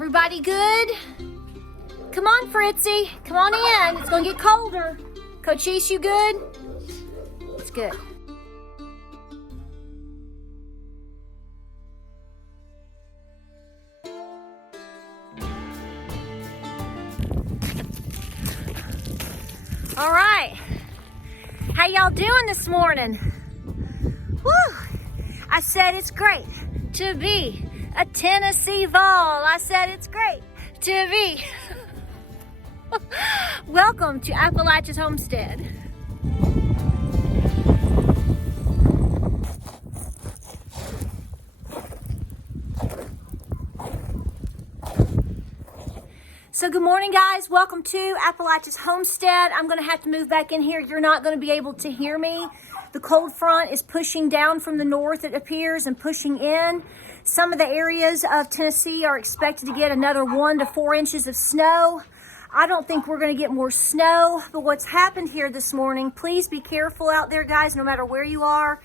Everybody good? Come on, Fritzy. Come on in. It's gonna get colder. Cochise, you good? It's good. All right. How y'all doing this morning? Woo! I said it's great to be a Tennessee Vol. I said it's great to be. Welcome to Appalachia's Homestead. So good morning, guys. Welcome to Appalachia's Homestead. I'm going to have to move back in here. You're not going to be able to hear me. The cold front is pushing down from the north, it appears, and pushing in. Some of the areas of Tennessee are expected to get another 1 to 4 inches of snow. I don't think we're going to get more snow, but what's happened here this morning, please be careful out there, guys, no matter where you are.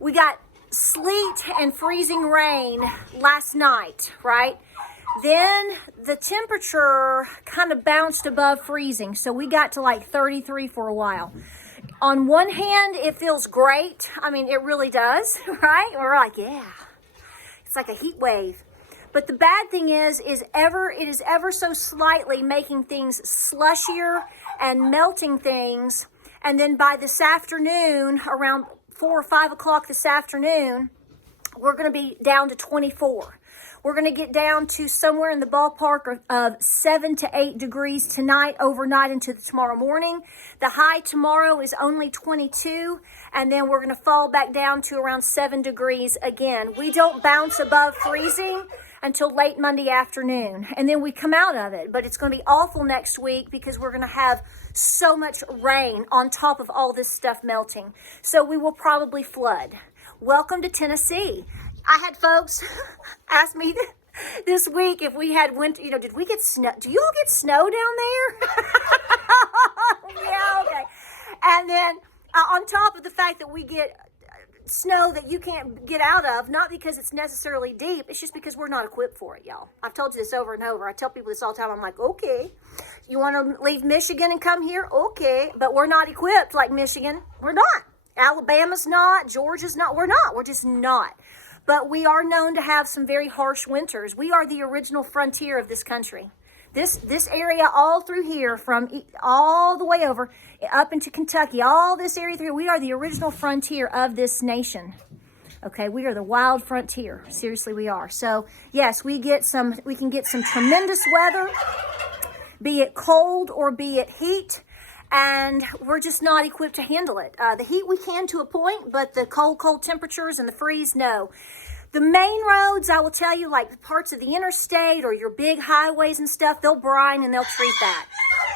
We got sleet and freezing rain last night, right? Then the temperature kind of bounced above freezing, so we got to like 33 for a while. On one hand, it feels great. I mean, it really does, right? We're like, yeah, it's like a heat wave. But the bad thing is it is ever so slightly making things slushier and melting things. And then by this afternoon, around 4 or 5 o'clock this afternoon, we're going to be down to 24. We're going to get down to somewhere in the ballpark of 7 to 8 degrees tonight, overnight into tomorrow morning. The high tomorrow is only 22, and then we're going to fall back down to around 7 degrees again. We don't bounce above freezing until late Monday afternoon, and then we come out of it. But it's going to be awful next week because we're going to have so much rain on top of all this stuff melting. So we will probably flood. Welcome to Tennessee. I had folks ask me this week if we had winter, did we get snow? Do you all get snow down there? Yeah, okay. And then on top of the fact that we get snow that you can't get out of, not because it's necessarily deep, it's just because we're not equipped for it, y'all. I've told you this over and over. I tell people this all the time. I'm like, okay, you want to leave Michigan and come here? Okay, but we're not equipped like Michigan. We're not. Alabama's not. Georgia's not. We're not. We're just not. But we are known to have some very harsh winters. We are the original frontier of this country. This area all through here, from all the way over up into Kentucky, all this area through, we are the original frontier of this nation. Okay, we are the wild frontier. Seriously, we are. So yes, we can get some tremendous weather, be it cold or be it heat. And we're just not equipped to handle it. The heat we can to a point, but the cold temperatures and the freeze, no. The main roads, I will tell you, like parts of the interstate or your big highways and stuff, they'll brine and they'll treat that.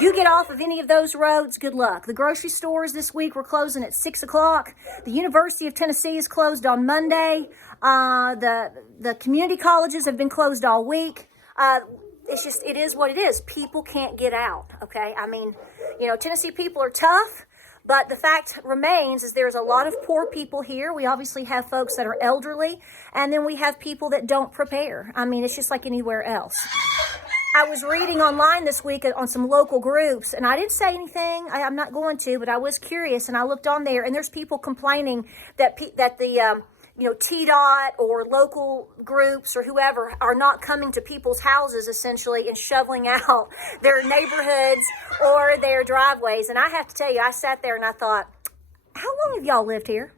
You get off of any of those roads, good luck. The grocery stores this week were closing at 6 o'clock. The University of Tennessee is closed on Monday. The community colleges have been closed all week. It is what it is. People can't get out, okay? I mean, Tennessee people are tough, but the fact remains is there's a lot of poor people here. We obviously have folks that are elderly, and then we have people that don't prepare. I mean, it's just like anywhere else. I was reading online this week on some local groups, and I didn't say anything. I'm not going to, but I was curious, and I looked on there, and there's people complaining that the TDOT or local groups or whoever are not coming to people's houses essentially and shoveling out their neighborhoods or their driveways. And I have to tell you, I sat there and I thought, how long have y'all lived here?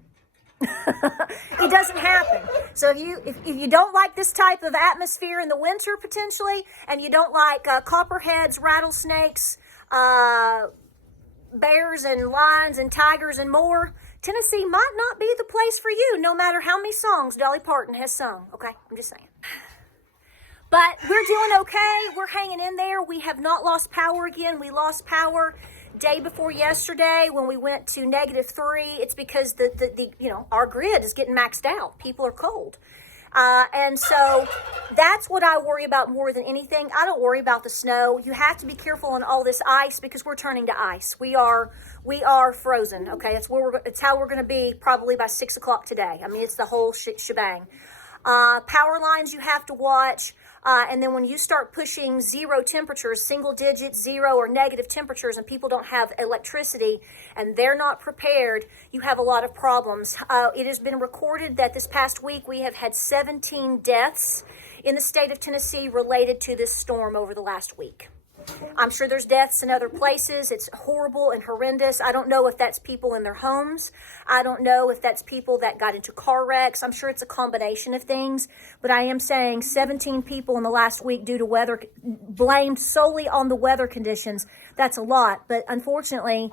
It doesn't happen. So if you don't like this type of atmosphere in the winter potentially, and you don't like copperheads, rattlesnakes, bears and lions and tigers and more, Tennessee might not be the place for you, no matter how many songs Dolly Parton has sung. Okay, I'm just saying. But we're doing okay. We're hanging in there. We have not lost power again. We lost power day before yesterday when we went to -3. It's because our grid is getting maxed out. People are cold. And so that's what I worry about more than anything. I don't worry about the snow. You have to be careful on all this ice because we're turning to ice. We are frozen. Okay, it's how we're going to be probably by 6 o'clock today. I mean, it's the whole shebang. Power lines you have to watch. And then when you start pushing zero temperatures, single digits, 0 or negative temperatures, and people don't have electricity and they're not prepared, you have a lot of problems. It has been recorded that this past week we have had 17 deaths in the state of Tennessee related to this storm over the last week. I'm sure there's deaths in other places. It's horrible and horrendous. I don't know if that's people in their homes. I don't know if that's people that got into car wrecks. I'm sure it's a combination of things. But I am saying 17 people in the last week due to weather, blamed solely on the weather conditions. That's a lot. But unfortunately,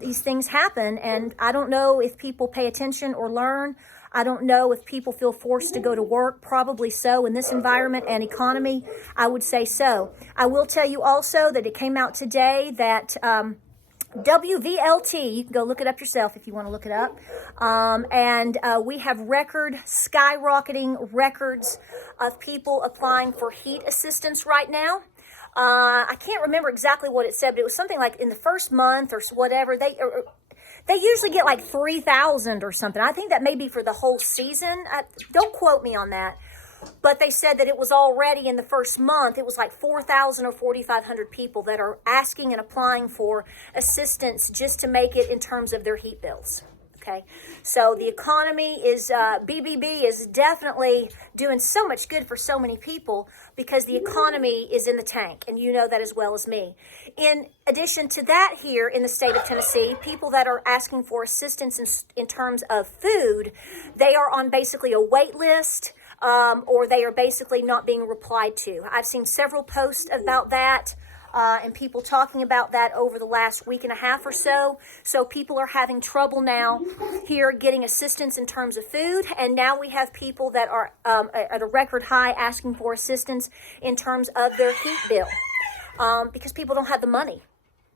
these things happen. And I don't know if people pay attention or learn. I don't know if people feel forced to go to work. Probably so. In this environment and economy, I would say so. I will tell you also that it came out today that WVLT, you can go look it up yourself if you want to look it up, and we have skyrocketing records of people applying for heat assistance right now. I can't remember exactly what it said, but it was something like in the first month or whatever, they usually get like 3,000 or something. I think that may be for the whole season. Don't quote me on that. But they said that it was already in the first month, it was like 4,000 or 4,500 people that are asking and applying for assistance just to make it in terms of their heat bills. Okay, so the economy is, BBB is definitely doing so much good for so many people because the economy is in the tank, and you know that as well as me. In addition to that, here in the state of Tennessee, people that are asking for assistance in terms of food, they are on basically a wait list, or they are basically not being replied to. I've seen several posts about that. And people talking about that over the last week and a half or so. So people are having trouble now here getting assistance in terms of food. And now we have people that are at a record high asking for assistance in terms of their heat bill because people don't have the money.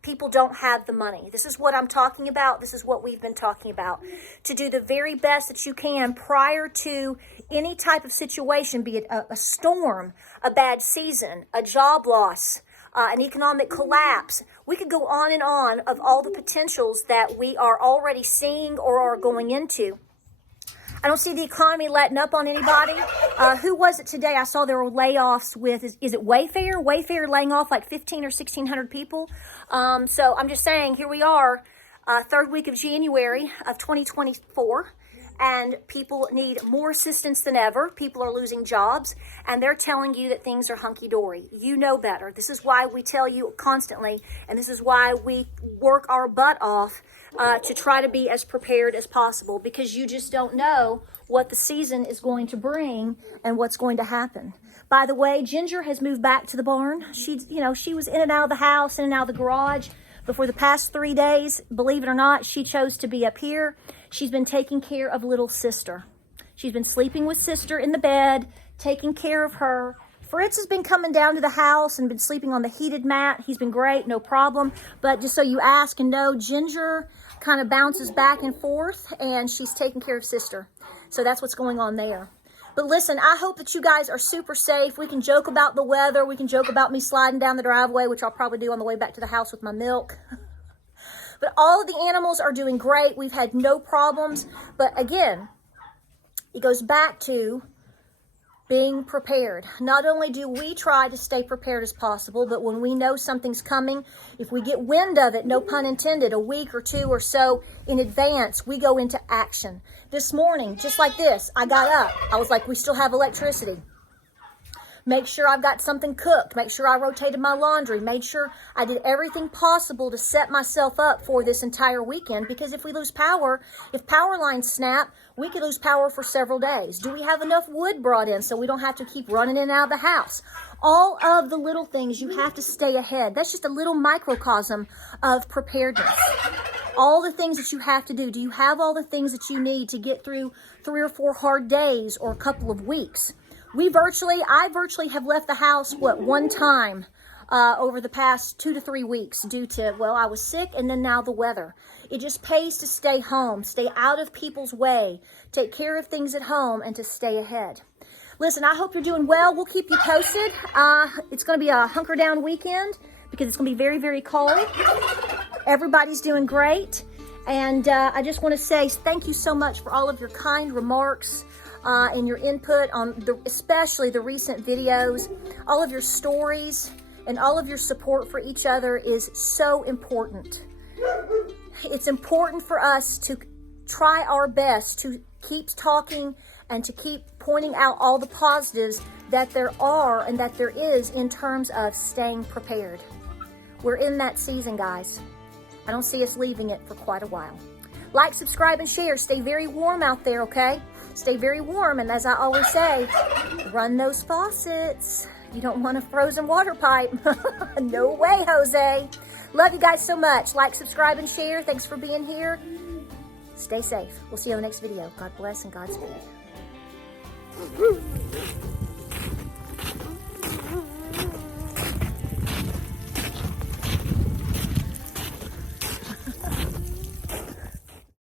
People don't have the money. This is what I'm talking about. This is what we've been talking about. To do the very best that you can prior to any type of situation, be it a storm, a bad season, a job loss, an economic collapse. We could go on and on of all the potentials that we are already seeing or are going into. I don't see the economy letting up on anybody. Who was it today? I saw there were layoffs with, is it Wayfair? Wayfair laying off like 1,500 or 1,600 people. So I'm just saying, here we are, third week of January of 2024. And people need more assistance than ever. People are losing jobs, and they're telling you that things are hunky-dory. You know better. This is why we tell you constantly, and this is why we work our butt off to try to be as prepared as possible, because you just don't know what the season is going to bring and what's going to happen. By the way, Ginger has moved back to the barn. She was in and out of the house, in and out of the garage. But for the past 3 days, believe it or not, she chose to be up here. She's been taking care of little sister. She's been sleeping with sister in the bed, taking care of her. Fritz has been coming down to the house and been sleeping on the heated mat. He's been great, no problem. But just so you ask and know, Ginger kind of bounces back and forth, and she's taking care of sister. So that's what's going on there. But listen, I hope that you guys are super safe. We can joke about the weather. We can joke about me sliding down the driveway, which I'll probably do on the way back to the house with my milk. But all of the animals are doing great. We've had no problems. But again, it goes back to being prepared. Not only do we try to stay prepared as possible, but when we know something's coming, if we get wind of it, no pun intended, a week or two or so in advance, we go into action. This morning, just like this, I got up. I was like, we still have electricity. Make sure I've got something cooked. Make sure I rotated my laundry. Made sure I did everything possible to set myself up for this entire weekend. Because if we lose power, if power lines snap, we could lose power for several days. Do we have enough wood brought in so we don't have to keep running in and out of the house? All of the little things, you have to stay ahead. That's just a little microcosm of preparedness. All the things that you have to do. Do you have all the things that you need to get through 3 or 4 hard days or a couple of weeks? I virtually have left the house, one time over the past 2 to 3 weeks due to, I was sick and then now the weather. It just pays to stay home, stay out of people's way, take care of things at home, and to stay ahead. Listen, I hope you're doing well. We'll keep you posted. It's going to be a hunker down weekend because it's going to be very, very cold. Everybody's doing great. And I just want to say thank you so much for all of your kind remarks. and your input on especially the recent videos. All of your stories and all of your support for each other is so important. It's important for us to try our best to keep talking and to keep pointing out all the positives that there are and that there is in terms of staying prepared. We're in that season, guys. I don't see us leaving it for quite a while. Like, subscribe, and share. Stay very warm out there, okay? Stay very warm, and as I always say, run those faucets. You don't want a frozen water pipe. No way, Jose. Love you guys so much. Like, subscribe, and share. Thanks for being here. Stay safe. We'll see you on the next video. God bless and Godspeed.